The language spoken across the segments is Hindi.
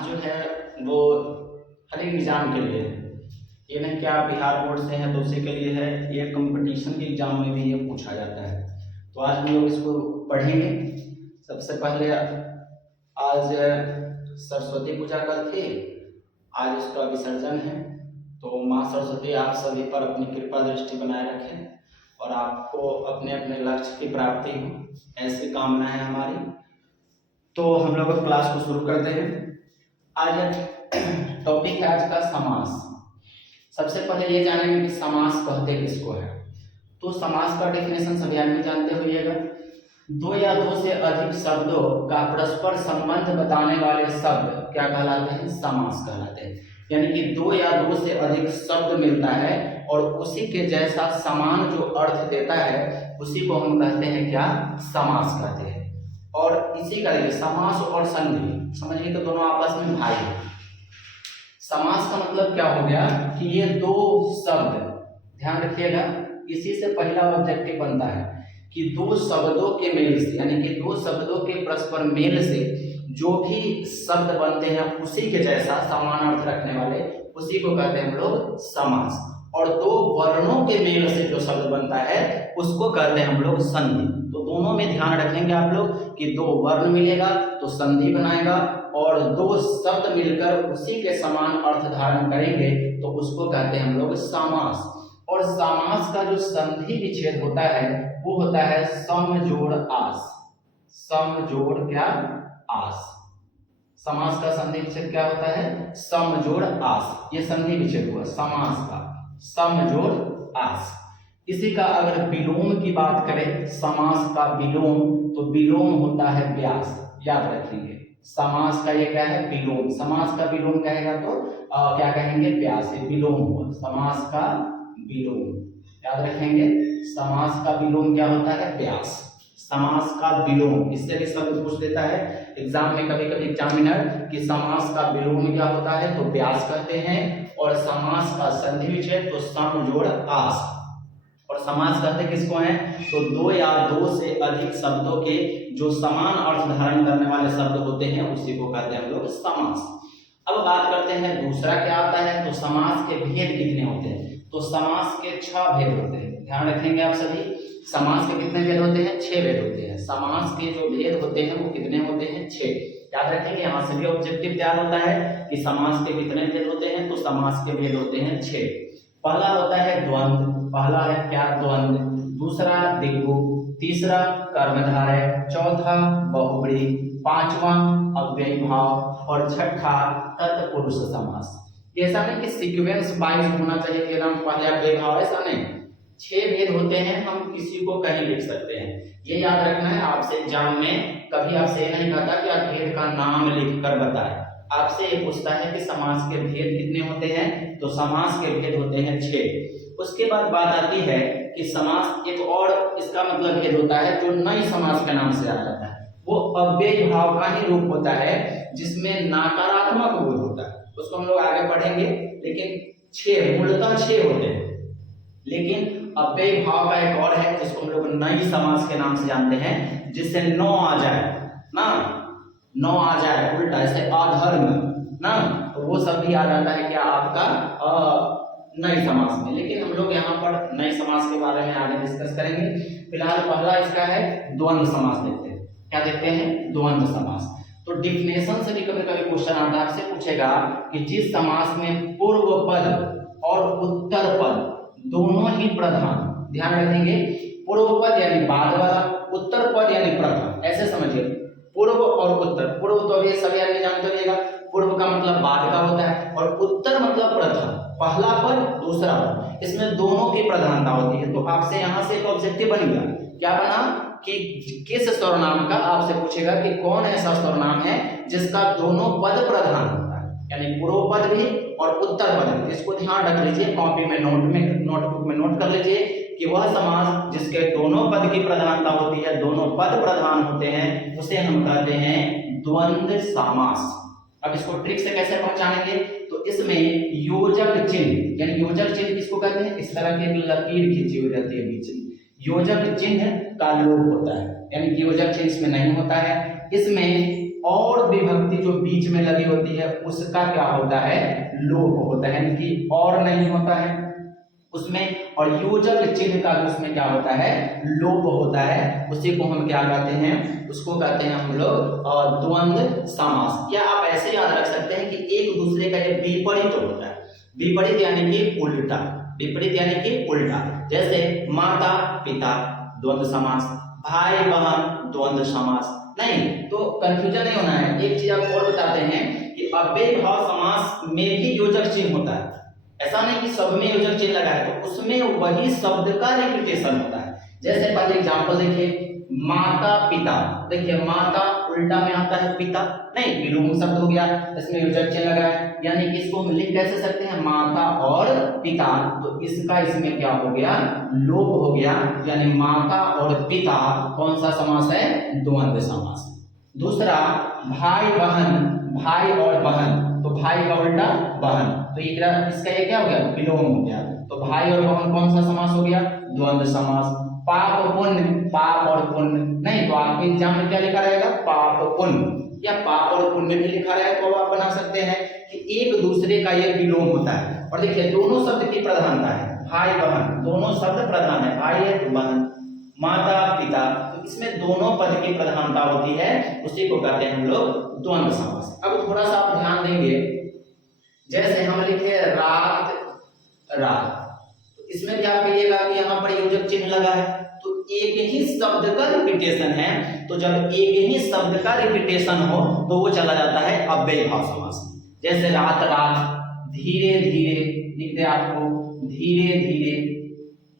समास जो है वो हर एक एग्जाम के लिए है। ये नहीं कि आप बिहार बोर्ड से हैं तो उसी के लिए है, ये कंपटीशन के एग्जाम में भी ये पूछा जाता है। तो आज हम लोग इसको पढ़ेंगे। सबसे पहले आज सरस्वती पूजा कल थी, आज उसका विसर्जन है। तो माँ सरस्वती आप सभी पर अपनी कृपा दृष्टि बनाए रखें और आपको अपने अपने लक्ष्य की प्राप्ति हो, ऐसी कामना है हमारी। तो हम लोग क्लास को शुरू करते हैं। आज टॉपिक है आज का समास। सबसे पहले ये जानेंगे कि समास कहते किसको है। तो समास का डेफिनेशन सभी आदमी जानते होइएगा। दो या दो से अधिक शब्दों का परस्पर संबंध बताने वाले शब्द क्या कहलाते हैं? समास कहलाते हैं। यानी कि दो या दो से अधिक शब्द मिलता है और उसी के जैसा समान जो अर्थ देता है उसी को हम कहते हैं क्या? समास कहते हैं। और इसी का देखिए समास और संधि समझिए तो दोनों आपस में भाई हैं। समास का मतलब क्या हो गया कि ये दो शब्द, ध्यान रखिएगा, इसी से पहला ऑब्जेक्टिव बनता है कि दो शब्दों के मेल से, यानी कि दो शब्दों के परस्पर मेल से जो भी शब्द बनते हैं उसी के जैसा समान अर्थ रखने वाले, उसी को कहते हैं हम लोग समास। और दो वर्णों के मेल से जो शब्द बनता है उसको कहते हैं हम लोग संधि। तो दोनों में ध्यान रखेंगे आप लोग कि दो वर्ण मिलेगा तो संधि बनाएगा और दो शब्द मिलकर उसी के समान अर्थ धारण करेंगे तो उसको कहते हैं हम लोग समास। और समास का जो संधि विच्छेद होता है वो होता है सम जोड़ आस। सम जोड़ क्या? आस। समास का संधि विच्छेद क्या होता है? सम जोड़ आस। ये संधि विच्छेद हुआ समास का, सम जोड़ आस। इसी का अगर विलोम की बात करें, समास का विलोम, तो विलोम होता है व्यास। याद रखेंगे समास का ये क्या है? विलोम। समास का विलोम कहेगा तो क्या कहेंगे? व्यास। ये विलोम हुआ समास का विलोम। याद रखेंगे समास का विलोम क्या होता है? व्यास। समास का विलोम, इससे भी शब्द पूछ देता है एग्जाम में कभी कभी एग्जामिनर कि समास का विलोम क्या होता है, तो व्यास कहते हैं। और समास का संधि विच्छेद तो सम जोड़ आस। और समास कहते किसको हैं? तो दो या दो से अधिक शब्दों के जो समान अर्थ धारण करने वाले शब्द होते हैं उसी को कहते हैं हम लोग समास। अब बात करते हैं दूसरा क्या आता है। तो समास के भेद कितने होते हैं? तो समास के 6 भेद होते हैं। ध्यान रखेंगे आप सभी, समास के कितने भेद होते हैं? 6 भेद होते हैं। समास के जो भेद होते हैं वो कितने होते हैं? 6। याद रखेंगे, यहाँ से भी ऑब्जेक्टिव तैयार होता है कि समास के कितने भेद होते हैं। तो समास के भेद होते हैं 6। पहला होता है द्वंद्व। पहला है क्या? द्वंद्व। दूसरा दिग्गु, तीसरा कर्मधारय, चौथा बहुब्रीहि, पांचवा अव्ययी भाव और छठा तत्पुरुष समास। ऐसा नहीं कि सीक्वेंस वाइज होना चाहिए कि नाम पहले अव्ययी भाव, ऐसा नहीं। 6 भेद होते हैं, हम किसी को कहीं लिख सकते हैं। ये याद रखना है। आपसे एग्जाम में कभी आपसे ये नहीं कहता कि आप भेद का नाम लिख कर बताएं। आपसे ये पूछता है कि समास के भेद कितने होते हैं। तो समास के भेद होते हैं 6। उसके बाद बात आती है कि समास एक और इसका मतलब भेद होता है जो नई समास के नाम से आ जाता है। वो अव्ययी भाव का ही रूप होता है जिसमें नकारात्मक बोध होता है। उसको हम लोग आगे पढ़ेंगे। लेकिन 6 मूलतः 6 होते हैं, लेकिन अव्ययी भाव का एक और है जिसको हम लोग नई समास के नाम से जानते हैं, जिससे 9 आ जाए ना, 9 आ जाए उल्टा, ऐसे अधर्म ना, तो वो सब भी आ जाता है क्या आपका नई समास में। लेकिन हम लोग यहाँ पर नई समास के बारे में आगे डिस्कस करेंगे। फिलहाल पहला इसका है द्वंद्व समास। देखते हैं क्या देखते हैं? द्वंद्व समास। तो डिफिनेशन से भी कभी कभी क्वेश्चन आता है, आपसे पूछेगा कि जिस समास में पूर्व पद और उत्तर पद दोनों ही प्रधान, ध्यान रखेंगे, पूर्व पद यानी बाद वाला, उत्तर पद यानी प्रथम, ऐसे समझिए। पूर्व और उत्तर, पूर्व तो ये सभी आदमी जानते होंगे, पूर्व का मतलब बाद का होता है और उत्तर मतलब प्रथम, पहला पद दूसरा पद, इसमें दोनों की प्रधानता होती है। तो आपसे यहाँ से एक ऑब्जेक्टिव बन गया, क्या बना कि किस सर्वनाम का, आपसे पूछेगा कि कौन ऐसा सर्वनाम है जिसका दोनों पद प्रधान होता है, यानी पूर्व पद भी और उत्तर पद भी। इसको ध्यान रख लीजिए, कॉपी में नोटबुक में नोट कर लीजिए कि वह समास जिसके दोनों पद की प्रधानता होती है, दोनों पद प्रधान होते हैं, उसे हम कहते हैं द्वंद्व समास। अब इसको ट्रिक से कैसे पहचानेंगे? तो इसमें योजक चिन्ह, यानी योजक चिन्ह किसको कहते हैं? इस तरह की एक लकीर खींची हुई रहती है बीच में, योजक चिन्ह का लोप होता है, यानी कि योजक चिन्ह इसमें नहीं होता है। इसमें और विभक्ति जो जो बीच में लगी होती है उसका क्या होता है, लोप होता है, यानी कि और नहीं होता है उसमें, और योजक चिन्ह का भी उसमें क्या होता है, लोप होता है। उसी को हम क्या कहते हैं, उसको कहते हैं हम लोग द्वंद्व समास। या आप ऐसे याद रख सकते हैं कि एक दूसरे का ये विपरीत होता है, विपरीत यानी कि उल्टा, विपरीत यानी कि उल्टा। जैसे माता पिता द्वंद्व समास, भाई बहन द्वंद्व समास। नहीं तो कंफ्यूजन नहीं होना है। एक चीज आपको और बताते हैं कि अव्ययी भाव समास में भी योजक चिन्ह होता है। ऐसा नहीं कि सब में योजक चिन्ह लगा है, तो उसमें वही शब्द का रिपीटेशन होता है। जैसे पहले एग्जांपल देखिए, माता पिता, देखिए माता उल्टा में आता है पिता, नहीं विलोम शब्द हो गया, इसमें योजक चिन्ह लगा है, यानी कि इसको हम लिख कैसे सकते हैं, माता और पिता, तो इसका इसमें क्या हो गया, लोप हो गया, यानी माता और पिता कौन सा समास है, द्वंद्व समास। दूसरा भाई बहन, भाई और बहन, तो भाई का उल्टा बहन, तो इसका ये क्या हो गया, विलोम हो गया, तो भाई और बहन कौन सा समास हो गया, द्वंद्व समास। पाप पुण्य, पाप और पुण्य, नहीं तो आपके एग्जाम में क्या लिखा रहेगा, पाप पुण्य, या पाप और पुण्य भी लिखा रहेगा, तो आप बना सकते हैं कि एक दूसरे का ये विलोम होता है। और देखिए दोनों शब्द की प्रधानता है, भाई बहन दोनों शब्द प्रधान है, भाई है तो बहन, माता पिता, तो इसमें दोनों पद की प्रधानता होती है, उसी को कहते हैं हम लोग द्वंद्व समास। अब थोड़ा सा आप ध्यान देंगे, जैसे हम लिखे रात रात, तो इसमें भी आप कहिएगा कि यहाँ पर योजक चिन्ह लगा है, तो एक ही शब्द का रिपीटेशन है, तो जब एक ही शब्द का रिपीटेशन हो तो वो चला जाता है अव्ययी भाव समास। जैसे रात रात, धीरे धीरे, लिखते आपको धीरे धीरे,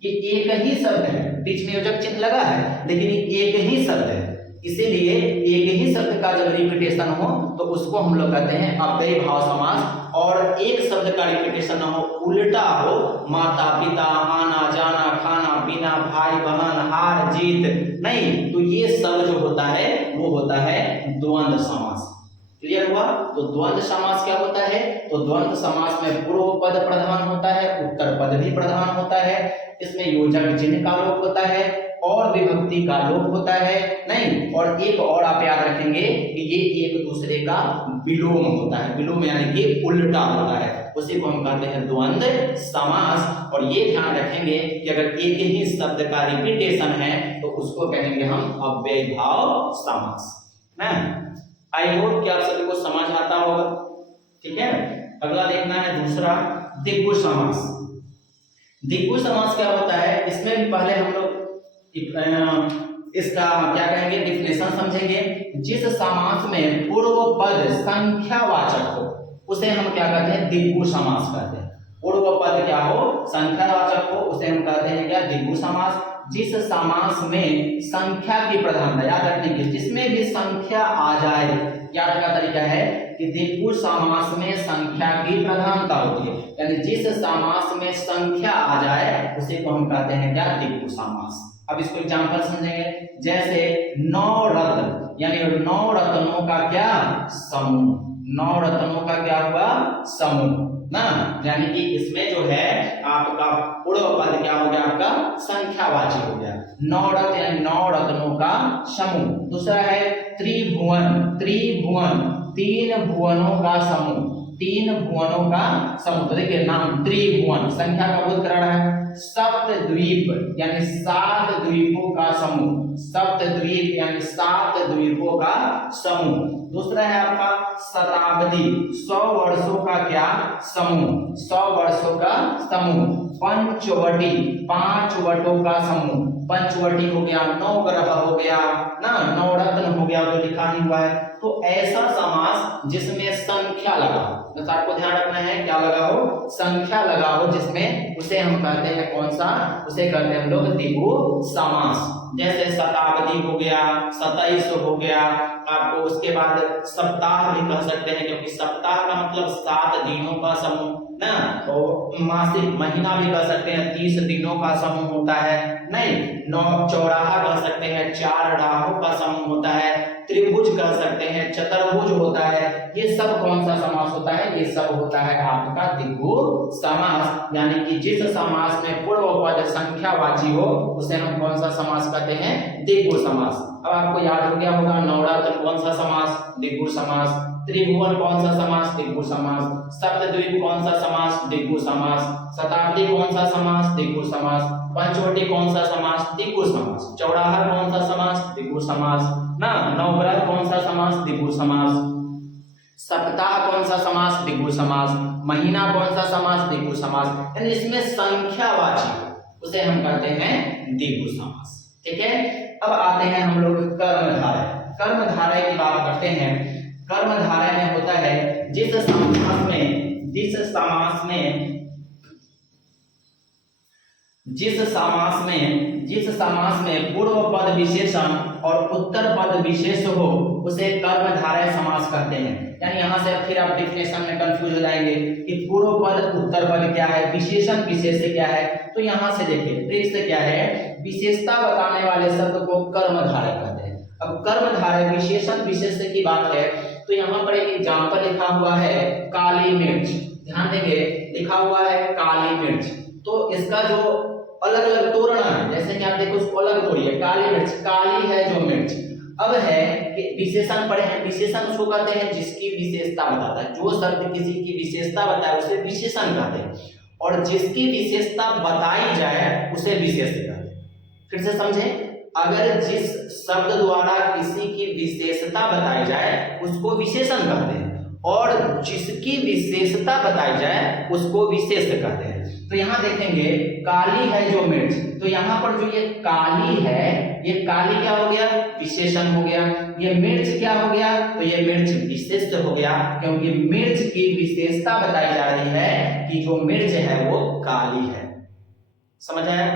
ये एक ही शब्द है, बीच में योजक चिन्ह लगा है लेकिन ये एक ही शब्द है, इसीलिए एक ही शब्द का जब रिपीटेशन हो तो उसको हम लोग कहते हैं अव्ययी भाव समास। और एक शब्द का रिपीटेशन न हो, उल्टा हो, माता पिता, आना जाना, खाना पीना, भाई बहन, हार जीत, नहीं तो ये सब जो होता है वो होता है द्वंद्व समास। क्लियर हुआ? तो द्वंद्व समास क्या होता है, तो द्वंद्व समास में पूर्व पद प्रधान होता है, उत्तर पद भी प्रधान होता है, इसमें योजक चिन्ह का लोप होता है और विभक्ति का लोप होता है, नहीं और एक और आप याद रखेंगे कि ये एक दूसरे का विलोम होता है, विलोम यानी कि उल्टा होता है, उसी को हम कहते हैं द्वंद्व समास। और ये ध्यान रखेंगे कि अगर एक ही शब्द का रिपीटेशन है तो उसको कहेंगे हम अव्ययी भाव समास। आई होप कि आप सभी को समझ आता होगा, ठीक है। अगला देखना है दूसरा दिग्गु समास। दिग्गु समास क्या होता है, इसमें भी पहले हम लोग इसका क्या कहेंगे, डिफिनेशन समझेंगे। जिस समास में पूर्व पद संख्यावाचक हो उसे हम क्या कहते हैं, दिग्गु समास कहते हैं। पूर्व पद क्या हो, संख्यावाचक हो, उसे हम कहते हैं क्या, दिग्गु समास। जिस समास में संख्या की प्रधानता, याद रखने की, जिसमें भी संख्या आ जाए, याद का तरीका है कि दिग्गु समास में संख्या की प्रधानता होती है, यानी जिस समास में संख्या आ जाए उसे को हम कहते हैं क्या, दिग्गु समास। अब इसको एग्जांपल समझेंगे, जैसे नौ रत्न, यानी नौ रत्नों का क्या, समूह, नौ रत्नों का क्या हुआ, समूह ना, यानी कि इसमें जो है आपका पूर्व पद क्या हो गया, आपका संख्यावाची हो गया, नौ रत्न यानी नौ रत्नों का समूह। दूसरा है त्रिभुवन, त्रिभुवन तीन भुवनों का समूह, तीन भुवनों का समूह, तो देखिए नाम त्रिभुवन संख्या का बोध करा रहा है। सप्तद्वीप यानी सात द्वीपों का समूह, सप्तद्वीप यानी सात द्वीपों का समूह। दूसरा है आपका शताब्दी, 100 वर्षों का क्या, समूह, 100 वर्षों का समूह। पंचवटी, 5 वटों का समूह, पंचवटी हो गया, 9 ग्रह हो गया ना, 9 रत्न हो गया, जो लिखा नहीं हुआ है। तो ऐसा समास जिसमें संख्या लगा हो, बस आपको ध्यान रखना है क्या लगा हो, संख्या लगा हो जिसमें, उसे हम कहते हैं कौन सा, उसे कहते हैं हम लोग दिग्गु समास। जैसे शताब्दी हो गया, 27 हो गया, आपको उसके बाद सप्ताह भी कह सकते हैं, क्योंकि सप्ताह का मतलब 7 दिनों का समूह ना, तो मासिक महीना भी कह सकते हैं, 30 दिनों का समूह होता है, नहीं नौ चौराहा कह सकते हैं, 4 राहों का समूह होता है, त्रिभुज कह सकते हैं, चतुर्भुज होता है, ये सब कौन सा समास होता है? ये सब होता है आपका द्विगु समास, यानी कि जिस समास में पूर्व पद संख्यावाची हो उसे हम कौन सा समास कहते हैं? द्विगु समास। अब आपको याद हो गया होगा, नवरात्र कौन सा समास? द्विगु समास। त्रिभुवन कौन सा समास? द्विगु समास। सप्तद्वीप कौन सा समास? द्विगु समास। शताब्दी कौन सा समास? द्विगु समास। पंचवटी कौन सा समास? द्विगु समास। चौराहा कौन सा समास? द्विगु समास ना। नवग्रह कौन सा समास? द्विगु समास। सप्ताह कौन सा समास? द्विगु समास। महीना कौन सा समास? द्विगु समास। यानी इसमें संख्यावाची उसे हम कहते हैं द्विगु समास। ठीक है, अब आते हैं हम लोग कर्मधारय। कर्मधारय की बात करते हैं। कर्मधारय में होता है जिस समास में पूर्व पद विशेषण और उत्तर पद विशेष हो उसे कर्मधारय समास कहते हैं। यानी यहाँ से फिर आप डेफिनेशन में कंफ्यूज हो जाएंगे कि पूर्व पद उत्तर पद क्या है, विशेषण विशेष क्या है। तो यहाँ से देखिए ट्रिक से क्या है, विशेषता बताने वाले शब्द को कर्मधारय कहते हैं। अब कर्मधारय विशेषण विशेष की बात है तो यहाँ पर एक एग्जाम्पल लिखा हुआ है काली मिर्च। ध्यान देंगे, लिखा हुआ है काली मिर्च। तो इसका जो अलग अलग तोरण है, जैसे कि आप देखो उसको अलग तोड़िए, काली मिर्च, काली है जो मिर्च। अब है कि विशेषण पढ़े हैं, विशेषण उसको कहते हैं जिसकी विशेषता बताता है। जो शब्द किसी की विशेषता बताए उसे विशेषण कहते हैं, और जिसकी विशेषता बताई जाए उसे विशेष कहते हैं। फिर से समझे, अगर जिस शब्द द्वारा किसी की विशेषता बताई जाए उसको विशेषण कहते हैं, और जिसकी विशेषता बताई जाए उसको विशेष कहते हैं। तो यहाँ देखेंगे काली है जो मिर्च, तो यहाँ पर जो ये काली है, ये काली क्या हो गया? विशेषण हो गया। ये मिर्च क्या हो गया? तो ये मिर्च विशेष हो गया, क्योंकि मिर्च की विशेषता बताई जा रही है कि जो मिर्च है वो काली है। समझ आया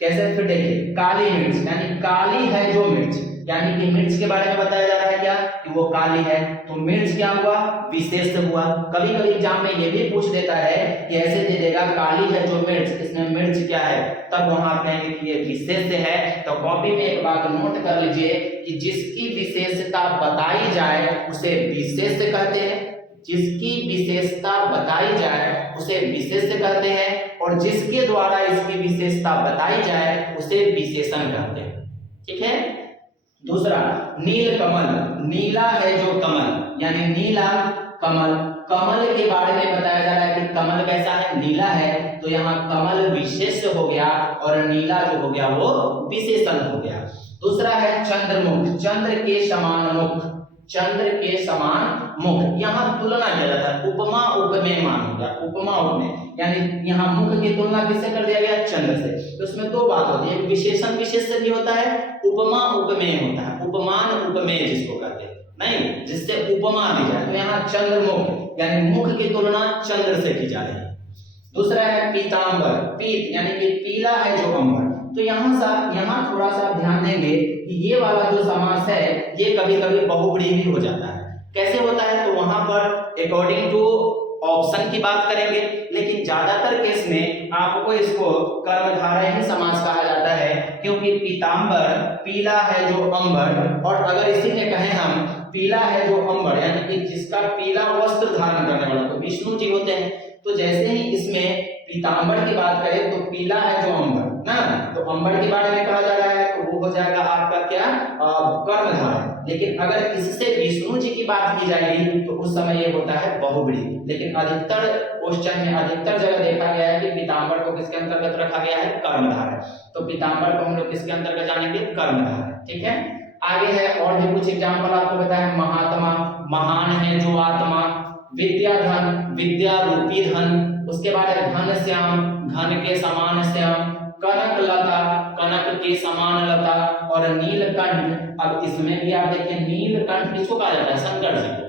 कैसे? फिर देखिए काली मिर्च यानी काली है जो मिर्च, यानी कि मिर्च के बारे में बताया जा रहा है क्या? कि वो काली है। तो मिर्च क्या हुआ? विशेष हुआ। कभी कभी एग्जाम में ये भी पूछ देता है कि ऐसे दे देगा काली है जो मिर्च, इसमें मिर्च क्या है, तब वहां कहेंगे कि ये विशेष है। तो कॉपी में एक बात नोट कर लीजिए कि जिसकी विशेषता बताई जाए उसे विशेष कहते हैं, जिसकी विशेषता बताई जाए उसे विशेष कहते हैं, और जिसके द्वारा इसकी विशेषता बताई जाए उसे विशेषण कहते हैं। ठीक है। दूसरा नील कमल, नीला है जो कमल, यानी नीला कमल। कमल के बारे में बताया जा रहा है कि कमल कैसा है? नीला है। तो यहाँ कमल विशेष हो गया और नीला जो हो गया वो विशेषण हो गया। दूसरा है चंद्रमुख, चंद्र के समान मुख, चंद्र के समान मुख। यहाँ तुलना किया जाता है, उपमा उपमेय मान हो गया, उपमा उपमेय, यानी यहाँ मुख की तुलना किससे कर दिया गया? चंद्र से। तो इसमें दो बात होती है, विशेषण विशेष से भी होता है, उपमा उपमेय होता है, उपमान उपमेय जिसको कहते हैं, नहीं जिससे उपमा दी जाए। तो यहाँ चंद्रमुख यानी मुख की तुलना चंद्र से की जा रही है। दूसरा है पीतांबर, पीत यानी कि पीला है जो अंबर। तो यहाँ थोड़ा सा ध्यान देंगे कि ये वाला जो समास है ये कभी कभी बहुव्रीहि भी हो जाता है। कैसे होता है? तो वहां पर अकॉर्डिंग टू ऑप्शन की बात करेंगे, लेकिन ज्यादातर केस में आपको इसको कर्मधारय ही समास कहा जाता है, क्योंकि पीतांबर पीला है जो अंबर, और अगर इसी में कहें हम पीला है जो अंबर यानी कि जिसका पीला वस्त्र धारण करने वाला, तो विष्णु जी होते हैं। तो जैसे ही इसमें पीतांबर की बात करें तो पीला है जो अंबर ना, तो अंबर के बारे में कहा जा रहा है तो वो हो जाएगा आपका क्या? कर्मधारय। लेकिन अगर इससे विष्णु जी की बात की जाएगी तो उस समय ये होता है बहुव्रीहि। लेकिन अधिकतर क्वेश्चन में अधिकतर जगह देखा गया है कि पीतांबर को किसके अंतर्गत रखा गया है? कर्मधारय। तो पीतांबर को हम लोग किसके अंतर्गत जानेंगे? कर्मधारय। ठीक है। आगे है और भी कुछ एग्जाम्पल आपको बताया। महात्मा, महान है जो आत्मा। विद्याधन, विद्या रूपी धन। उसके बाद है घनश्याम, घन के समान श्याम। कनक लता, कनक के समान लता। और नीलकंठ, अब इसमें भी आप देखिए नीलकंठ किसको कहा जाता है? शंकर जी को।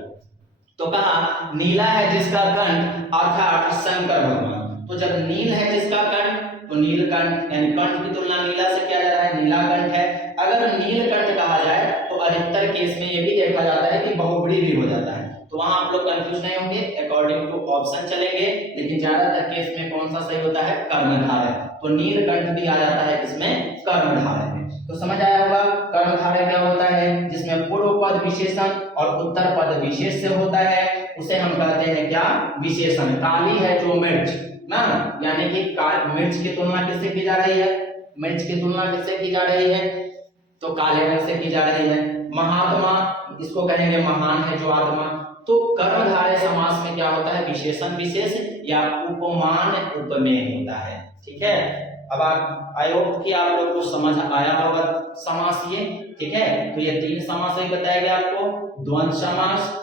तो कहा नीला है जिसका कंठ अर्थात शंकर भगवान। तो जब नील है जिसका कंठ तो नीलकंठ, यानी कंठ की तुलना नीला से किया जा रहा है, नीलाकंठ है। अगर नीलकंठ कहा जाए तो अधिकतर केस में ये भी देखा जाता है कि बहुव्रीहि भी हो जाता है। तो वहां आप लोग कंफ्यूज नहीं होंगे, अकॉर्डिंग टू ऑप्शन चलेंगे, लेकिन ज्यादातर केस में कौन सा सही होता है? कर्मधारय। तो नीलकंठ भी आ जाता है इसमें कर्मधारय में। तो समझ आया होगा कर्मधारय क्या होता है, जिसमें पूर्व पद विशेषण और उत्तर पद विशेष से होता है, उसे हम कहते हैं क्या, विशेषण। काली है जो मिर्च ना, यानी कि मिर्च की तुलना किससे की जा रही है, मिर्च की तुलना किससे की जा रही है, तो काले रंग से की जा रही है। महात्मा, इसको कहेंगे महान है जो आत्मा। तो कर्मधारय समास में क्या होता है, विशेषण विशेष या उपमान उपमेय होता है। ठीक है, अब आप आयोग की आप लोग को समझ आया होगा समास ये। ठीक है, तो ये 3 समास ही बताया गया आपको, द्वंद्व समास,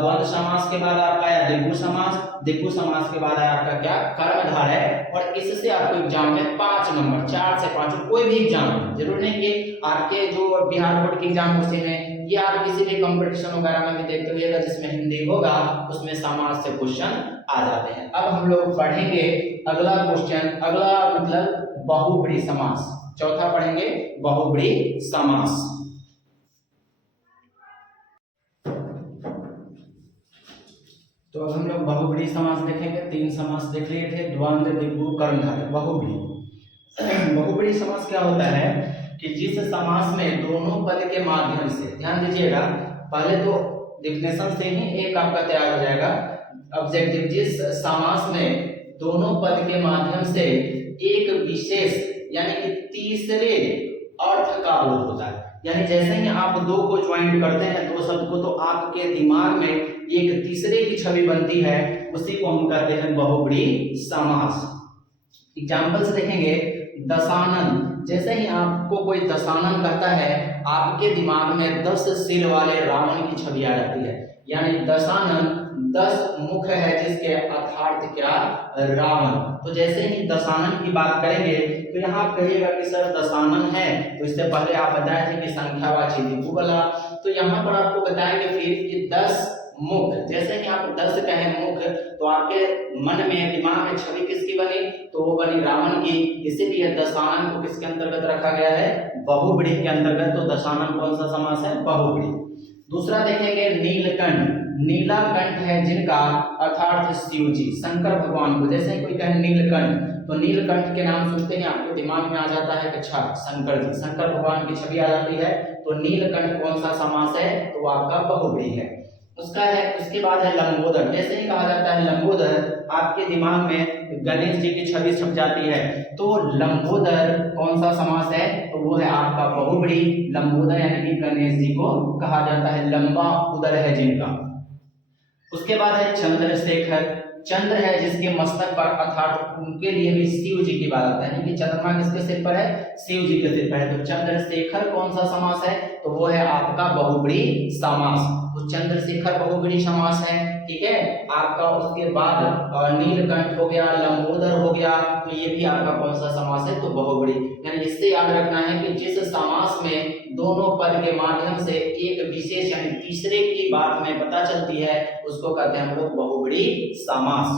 द्वंद्व समास के बाद आपका आया द्विगु समास, द्विगु समास के बाद आया आपका क्या, कर्मधारय। और इससे आपको एग्जाम में 5 नंबर, 4 से 5, कोई भी एग्जाम, जरूर नहीं कि आपके जो बिहार बोर्ड के एग्जाम उसी में, ये आप किसी भी कंपटीशन वगैरह में भी देखते होइएगा जिसमें हिंदी होगा उसमें समास से क्वेश्चन आ जाते हैं। अब हम लोग पढ़ेंगे अगला क्वेश्चन, अगला मतलब बहुब्रीहि समास, चौथा पढ़ेंगे बहुब्रीहि समास। तो अब हम लोग बहुब्रीहि समास देखेंगे। 3 समास देख लिए थे, द्वंद्व, द्विगु, कर्मधारय, बहुब्रीहि। बहुब्रीहि समास क्या होता है कि जिस समास में दोनों पद के माध्यम से, ध्यान दीजिएगा, पहले तो डिफिनेशन से ही एक आपका तैयार हो जाएगा ऑब्जेक्टिव, जिस समास में दोनों पद के माध्यम से एक विशेष यानी कि तीसरे अर्थ का बोध होता है। यानी जैसे ही आप दो को ज्वाइन करते हैं, दो शब्द को, तो आपके दिमाग में एक तीसरे की छवि बनती है, उसी को हम कहते हैं बहुब्रीहि समास। एग्जाम्पल से देखेंगे, दशानन, जैसे ही आपको कोई दशानन कहता है, आपके दिमाग में 10 सिर वाले रावण की छवि आ जाती है। यानी दशानन 10 मुख है जिसके अर्थात क्या, रावण। तो जैसे ही दशानन की बात करेंगे तो यहाँ आप कहिएगा कि सर दशानन है, तो इससे पहले आप बताए थे कि संख्यावाची द्विगु वाला, तो यहाँ पर आपको बताएंगे फिर कि 10 मुख। जैसे ही आप 10 कहें मुख, तो आपके मन में, दिमाग में छवि किसकी बनी, तो वो बनी रावण की। इसीलिए दशानन को किसके अंतर्गत रखा गया है, बहुब्रीहि के अंतर्गत। तो दशानन कौन सा समास है, बहुब्रीहि। दूसरा देखेंगे नीलकंठ, नीला कंठ है जिनका, अर्थात शिव जी, शंकर भगवान को। जैसे कोई कहे नीलकंठ, तो नीलकंठ के नाम सुनते ही आपके दिमाग में आ जाता है कि अच्छा शंकर जी, शंकर भगवान की छवि आ जाती है। तो नीलकंठ कौन सा समास है, तो आपका बहुब्रीहि है। उसका है, उसके बाद है लंबोदर। जैसे ही कहा जाता है लंबोदर, आपके दिमाग में गणेश जी की छवि छप जाती है। तो लंबोदर कौन सा समास है, तो वो है आपका बहुब्रीहि। लंबोदर यानी कि गणेश जी को कहा जाता है, लंबा उदर है जिनका। उसके बाद है चंद्रशेखर, चंद्र है जिसके मस्तक पर, अर्थात उनके लिए भी शिव जी की बात आता है, कि चंद्रमा किसके सिर पर है, शिव जी के सिर पर है। तो चंद्रशेखर कौन सा समास है, तो वो है आपका बहुब्रीहि समास। तो चंद्रशेखर बहुब्रीहि समास है। ठीक है, आपका उसके बाद नीलकंठ हो गया, लंबोदर हो गया, तो ये भी आपका कौन सा समास है, तो बहुब्रीहि। यानी इससे याद रखना है कि जिस समास में दोनों पद के माध्यम से एक विशेष यानी तीसरे की बात में पता चलती है, उसको कहते हैं हम लोग बहुब्रीहि समास।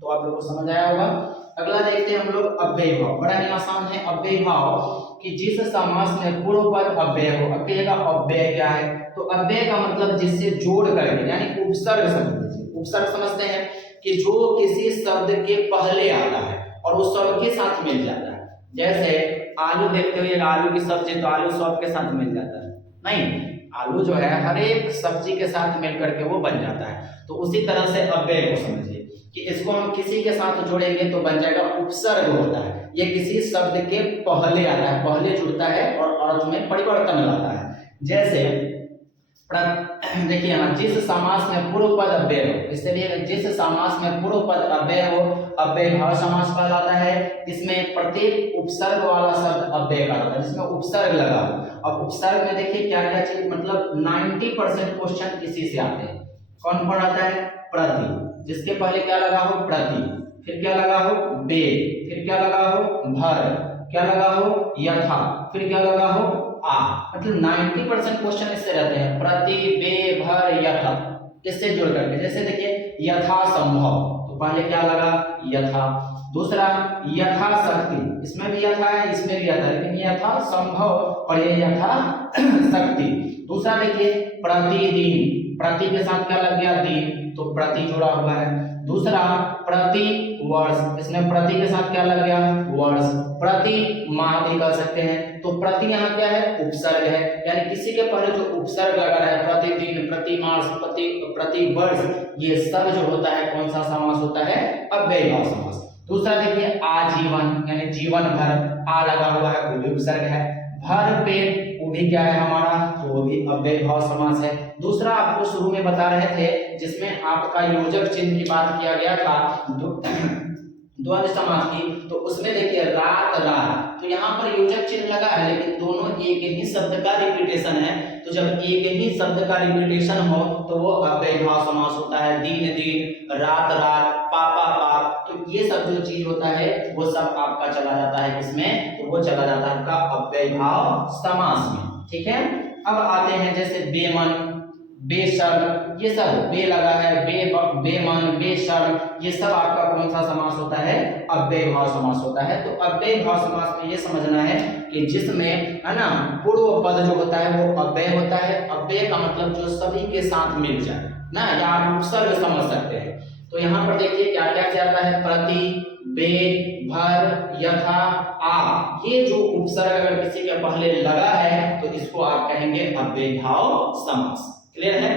तो आप लोगों को समझ आया होगा। अगला देखते हैं हम लोग अव्यय भाव। बड़ा ही आसान है अव्यय भाव, कि जिस समास में पूर्व पद अव्यय हो। अव्यय का अव्यय क्या है, तो अव्यय का मतलब जिससे जोड़ करके, यानी उपसर्ग समझते, उपसर्ग समझते हैं कि जो किसी शब्द के पहले आता है और उस शब्द के साथ मिल जाता है। जैसे आलू देखते हुए, आलू की सब्जी, तो आलू सब के साथ मिल जाता है, नहीं, आलू जो है हर एक सब्जी के साथ मिल करके वो बन जाता है। तो उसी तरह से अव्यय को समझिए कि इसको हम किसी के साथ जोड़ेंगे तो बन जाएगा उपसर्ग होता है। ये किसी शब्द के पहले आता है, पहले जुड़ता है और अर्थ में परिवर्तन लाता है। जैसे देखिए यहाँ, जिस समास में पूर्व पद अव्यय हो, इसलिए जिस समास में पूर्व पद अव्यय हो, अव्यय भाव समास कहलाता है। इसमें प्रत्येक उपसर्ग वाला शब्द अव्यय कहलाता है, जिसमें उपसर्ग लगा हो। अब उपसर्ग में देखिए क्या क्या चीज, मतलब 90% क्वेश्चन इसी से आते हैं। कौन कौन आता है, प्रति, जिसके पहले क्या लगा हो, प्रति, फिर क्या लगा हो, बे, फिर क्या लगा हो, भर, क्या लगा हो, यथा, फिर क्या लगा हो, आ। मतलब 90% क्वेश्चन इससे रहते हैं, प्रति, बे, भर, यथा, इससे जुड़ करके। जैसे देखिए यथा संभव, तो पहले क्या लगा, यथा। दूसरा यथाशक्ति, इसमें भी यथा है, इसमें भी यथा है, लेकिन यथा संभव और ये यथा शक्ति। दूसरा देखिए प्रतिदिन, प्रति के साथ क्या लग गया, दिन, तो प्रति जुड़ा हुआ है। दूसरा प्रति वर्ष, इसमें प्रति के साथ क्या लग गया, वर्ष। प्रति माह भी कह सकते हैं, तो प्रति यहाँ क्या है, उपसर्ग है, यानी किसी के पहले जो उपसर्ग लगा है, प्रतिदिन, प्रति मास, प्रति वर्ष, ये सब जो होता है कौन सा समास होता है, अव्ययीभाव समास। दूसरा देखिए आजीवन, यानी जीवन भर, आ लगा हुआ है वो भी उपसर्ग है। भर पेट वो भी क्या है हमारा, तो वो भी अव्ययीभाव समास है। दूसरा आपको शुरू में बता रहे थे जिसमें आपका योजक चिन्ह की बात किया गया था द्वंद्व समास की, तो उसमें देखिए रात रात, तो यहाँ पर योजक चिन्ह लगा है लेकिन दोनों एक ही शब्द का रिपीटेशन है, तो जब एक ही शब्द का रिपीटेशन हो तो वो अव्ययीभाव समास होता है। दिन दिन, रात रात, पापा पाप, तो ये सब जो चीज होता है वो सब आपका चला जाता है इसमें, तो वो चला जाता है आपका अव्ययीभाव समास में। ठीक है, अब आते हैं जैसे बेमन, बेशर्म, ये सब बे लगा है, बेमन, बेशर्म, ये सब आपका कौन सा समास होता है, अव्ययीभाव समास होता है। तो अव्ययीभाव समास में ये समझना है कि जिसमें है ना पूर्व पद जो होता है वो अव्यय होता है। अव्यय का मतलब जो सभी के साथ मिल जाए ना, या आप उपसर्ग समझ सकते हैं। तो यहाँ पर देखिए क्या क्या आता है, प्रति, बे, भर, यथा, आ, ये जो उपसर्ग अगर किसी के पहले लगा है तो इसको आप कहेंगे अव्ययीभाव समास। क्लियर है।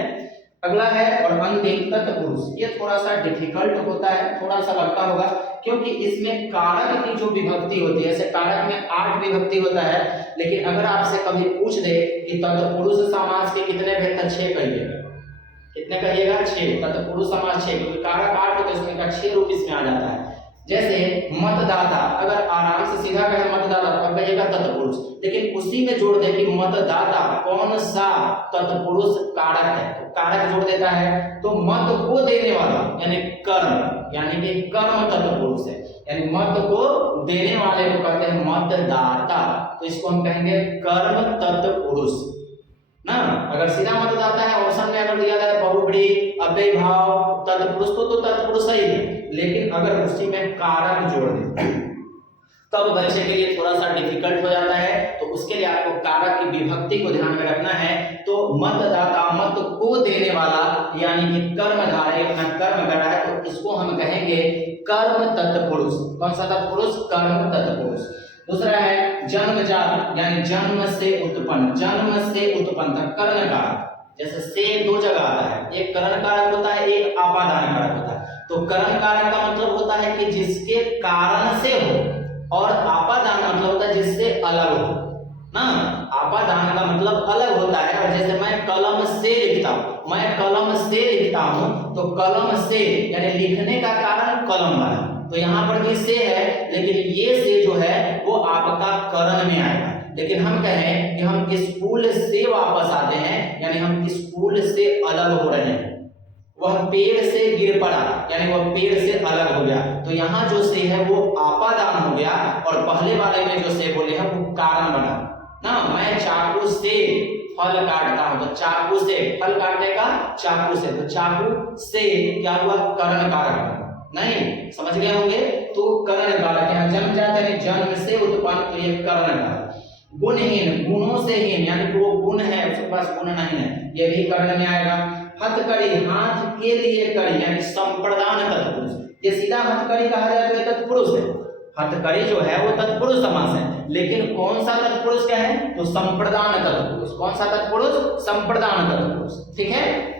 अगला है और अंतिम तत्पुरुष, ये थोड़ा सा डिफिकल्ट होता है, थोड़ा सा लगता होगा क्योंकि इसमें कारक की जो विभक्ति होती है, जैसे कारक में 8 विभक्ति होता है, लेकिन अगर आपसे कभी पूछ दे कि तत्पुरुष समास के कितने भेद, 6 कहिएगा, कितने कहिएगा, 6, तत्पुरुष समास 6, क्योंकि कारक 8 होते हैं, उसमें 6 रूप इसमें आ जाता है। जैसे मतदाता, अगर आराम से सीधा कहे मतदाता तो कहिएगा तत्पुरुष, लेकिन उसी में जोड़ दे कि मतदाता कौन सा तत्पुरुष कारक है, तो कारक जोड़ देता है, तो मत को देने वाला यानी कर्म, यानी कि कर्म तत्पुरुष है, यानी मत को देने वाले को कहते हैं मतदाता, तो इसको हम कहेंगे कर्म तत्पुरुष ना। अगर सीधा मतदाता है, ऑप्शन में अगर दिया जाए बहुव्रीहि, अव्ययीभाव, तत्पुरुष तो तत्पुरुष ही है, लेकिन अगर उसी में कारक जोड़ दे तब बच्चे के लिए थोड़ा सा डिफिकल्ट हो जाता है, तो उसके लिए आपको कारक की विभक्ति को ध्यान में रखना है। तो मतदाता, मत को देने वाला, यानी कि कर्मधारय अपना कर्म कर रहा है, तो इसको हम कहेंगे कर्म तत्पुरुष। कौन सा तत्पुरुष, कर्म तत्पुरुष। दूसरा है जन्मजात, यानी जन्म से उत्पन्न, जन्म से उत्पन्न कर्ण कारक, जैसे से 2 जगह आता है, एक कर्ण कारक होता है, एक आपादान कारक होता है। तो कर्ण कारक का मतलब होता है कि जिसके कारण से हो, और आपादान मतलब होता है जिससे अलग हो ना। आपादान का मतलब अलग होता है, और जैसे मैं कलम से लिखता हूं, मैं कलम से लिखता हूं, तो कलम से यानी लिखने का कारण कलम वाला, तो यहाँ पर भी से है, लेकिन ये से जो है वो आपका करण में आएगा। लेकिन हम कहें कि हम स्कूल से वापस आते हैं, यानी हम स्कूल से अलग हो रहे हैं, वह पेड़ से गिर पड़ा, यानी वह पेड़ से अलग हो गया, तो यहाँ जो से है वो आपादान हो गया, और पहले वाले में जो से बोले हैं वो कारण बना ना। मैं चाकू से फल काटता हूं, तो चाकू से फल काटने का चाकू से, तो चाकू से क्या हुआ, कर्ण कारक नहीं, समझ गए होंगे। तो कर्ण कारक यहाँ जन्मजात यानी जन्म से उत्पन्न, तो ये कर्ण कारक। गुणहीन, गुणों से हीन, यानी वो गुण है उसके पास गुण नहीं है, ये भी कर्ण में आएगा। हथकड़ी, हाथ के लिए कड़ी, यानी संप्रदान तत्पुरुष, ये सीधा हथकड़ी कहा जाए तो ये तत्पुरुष है, हथकड़ी जो है वो तत्पुरुष समास है, लेकिन कौन सा तत्पुरुष का है, तो संप्रदान तत्पुरुष। कौन सा तत्पुरुष, संप्रदान तत्पुरुष। ठीक है।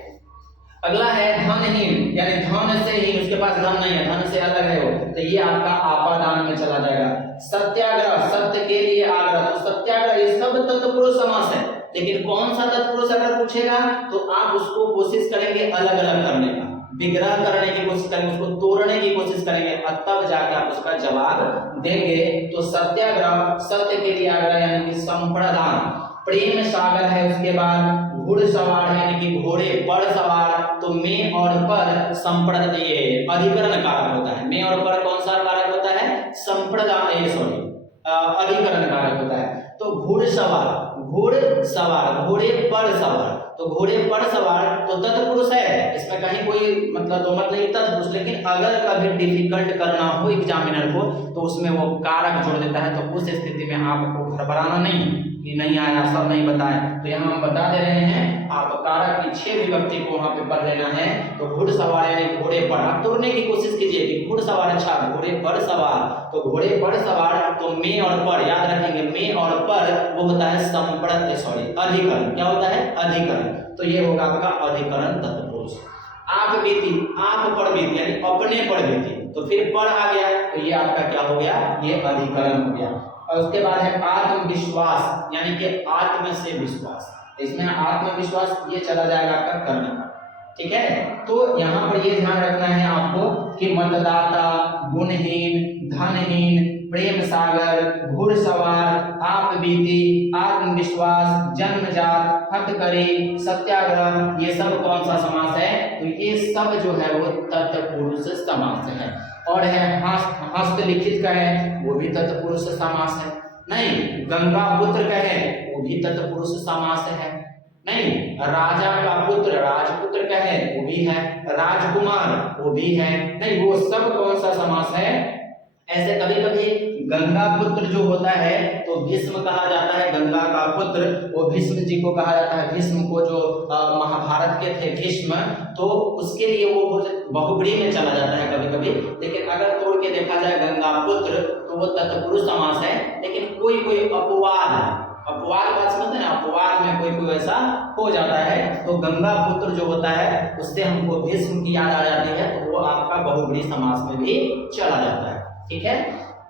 अगला है धनहीन, यानी धन से हीन, उसके पास धन नहीं है, धन से अलग है वो, तो ये आपका आपादान में चला जाएगा। सत्याग्रह, सत्य के लिए आग्रह, तो सत्याग्रह ये सब तत्पुरुष समास है, लेकिन कौन सा तत्पुरुष अगर पूछेगा तो आप उसको कोशिश करेंगे अलग अलग करने का, विग्रह करने की कोशिश करेंगे, उसको तोड़ने की कोशिश करेंगे, तब जाके आप उसका जवाब देंगे। तो सत्याग्रह, सत्य के लिए आग्रह यानी कि संप्रदान। प्रेम सागर है, उसके बाद घुड़सवार यानी कि घोड़े पर सवार, तो में और पर संप्रदान, ये अधिकरण कारक होता है। में और पर कौन सा कारक होता है, संप्रदान, सॉरी अधिकरण कारक होता है। तो घुड़सवार, घुड़सवार, घोड़े पर सवार, तो घोड़े पर सवार तो तत्पुरुष है, इसमें कहीं कोई मतलब दो मत नहीं तत्पुरुष, लेकिन अगर कभी डिफिकल्ट करना हो एग्जामिनर को तो उसमें वो कारक जोड़ देता है, तो उस स्थिति में आपको घबराना नहीं, कि नहीं आया, सब नहीं बताए, तो यहाँ हम बता दे रहे हैं। आप कारक की 6 विभक्ति को वहां पे पढ़ लेना है। तो घुड़सवार यानी घोड़े पर, आप तोड़ने की कोशिश कीजिए कि घुड़सवार, अच्छा घोड़े पर सवार, तो घोड़े पर सवार, तो में और पर याद रखेंगे, में और पर वो होता है संप्रत्य, सॉरी अधिकरण, क्या होता है अधिकरण, तो ये होगा आपका अधिकरण तत्पुरुष। आप बीती, आप पर बीती यानी अपने पर बीती, तो फिर पर आ गया, तो ये आपका क्या हो गया, ये अधिकरण हो गया। और उसके बाद है आत्मविश्वास यानी कि आत्म से विश्वास, इसमें आत्मविश्वास ये चला जाएगा आपका कर्म का, ठीक है। तो यहाँ पर ये ध्यान रखना है आपको कि मतदाता, गुणहीन, धनहीन, प्रेम सागर, घुड़सवार, आप बीती, आत्मविश्वास, जन्मजात, हथकड़ी, सत्याग्रह, ये सब कौन सा समास है, तो ये सब जो है वो तत्पुरुष समास है। और है हस्तलिखित का है, वो भी तत्पुरुष समास है। नहीं, गंगा पुत्र का है, वो भी तत्पुरुष समास है। नहीं, राजा का पुत्र, राजपुत्र का है, वो भी है। राजकुमार, वो भी है। नहीं, वो सब कौन सा समास है। ऐसे कभी कभी गंगा पुत्र जो होता है तो भीष्म कहा जाता है, गंगा का पुत्र, वो भीष्म जी को कहा जाता है। भीष्म को जो महाभारत के थे भीष्म, तो उसके लिए वो बहुब्री में चला जाता है कभी कभी। लेकिन अगर तोड़ के देखा जाए गंगा पुत्र, तो वो तत्पुरुष समास है। लेकिन कोई कोई अपवाद बात समझते हैं, अपवाद में कोई कोई ऐसा हो जाता है, तो गंगा पुत्र जो होता है उससे हमको भीष्म की याद आ जाती है, तो वो आपका बहुब्री समास में भी चला जाता है, ठीक है।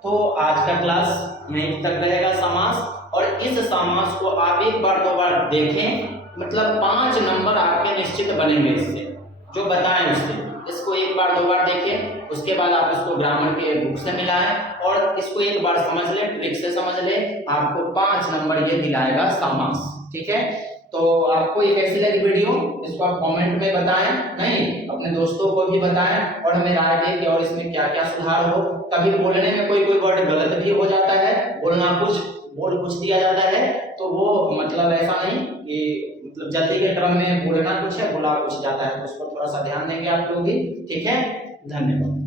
तो आज का क्लास यहीं तक रहेगा समास, और इस समास को आप एक बार 2 बार देखें, मतलब 5 नंबर आपके निश्चित बनेंगे इससे, जो बताएं उससे। इसको एक बार 2 बार देखें, उसके बाद आप इसको ग्रामर के बुक से मिलाएं और इसको एक बार समझ लें, ट्रिक से समझ लें, आपको 5 नंबर ये दिलाएगा समास, ठीक है। तो आपको ये कैसी लगी वीडियो, इसको आप कमेंट में बताएं, नहीं अपने दोस्तों को भी बताएं, और हमें राय दें कि और इसमें क्या क्या सुधार हो। कभी बोलने में कोई कोई वर्ड गलत भी हो जाता है, बोल कुछ दिया जाता है, तो वो मतलब ऐसा नहीं कि मतलब जल्दी के क्रम में बोलना कुछ है, बोला कुछ जाता है, तो उस पर थोड़ा सा ध्यान देंगे आप लोग भी, ठीक है। धन्यवाद।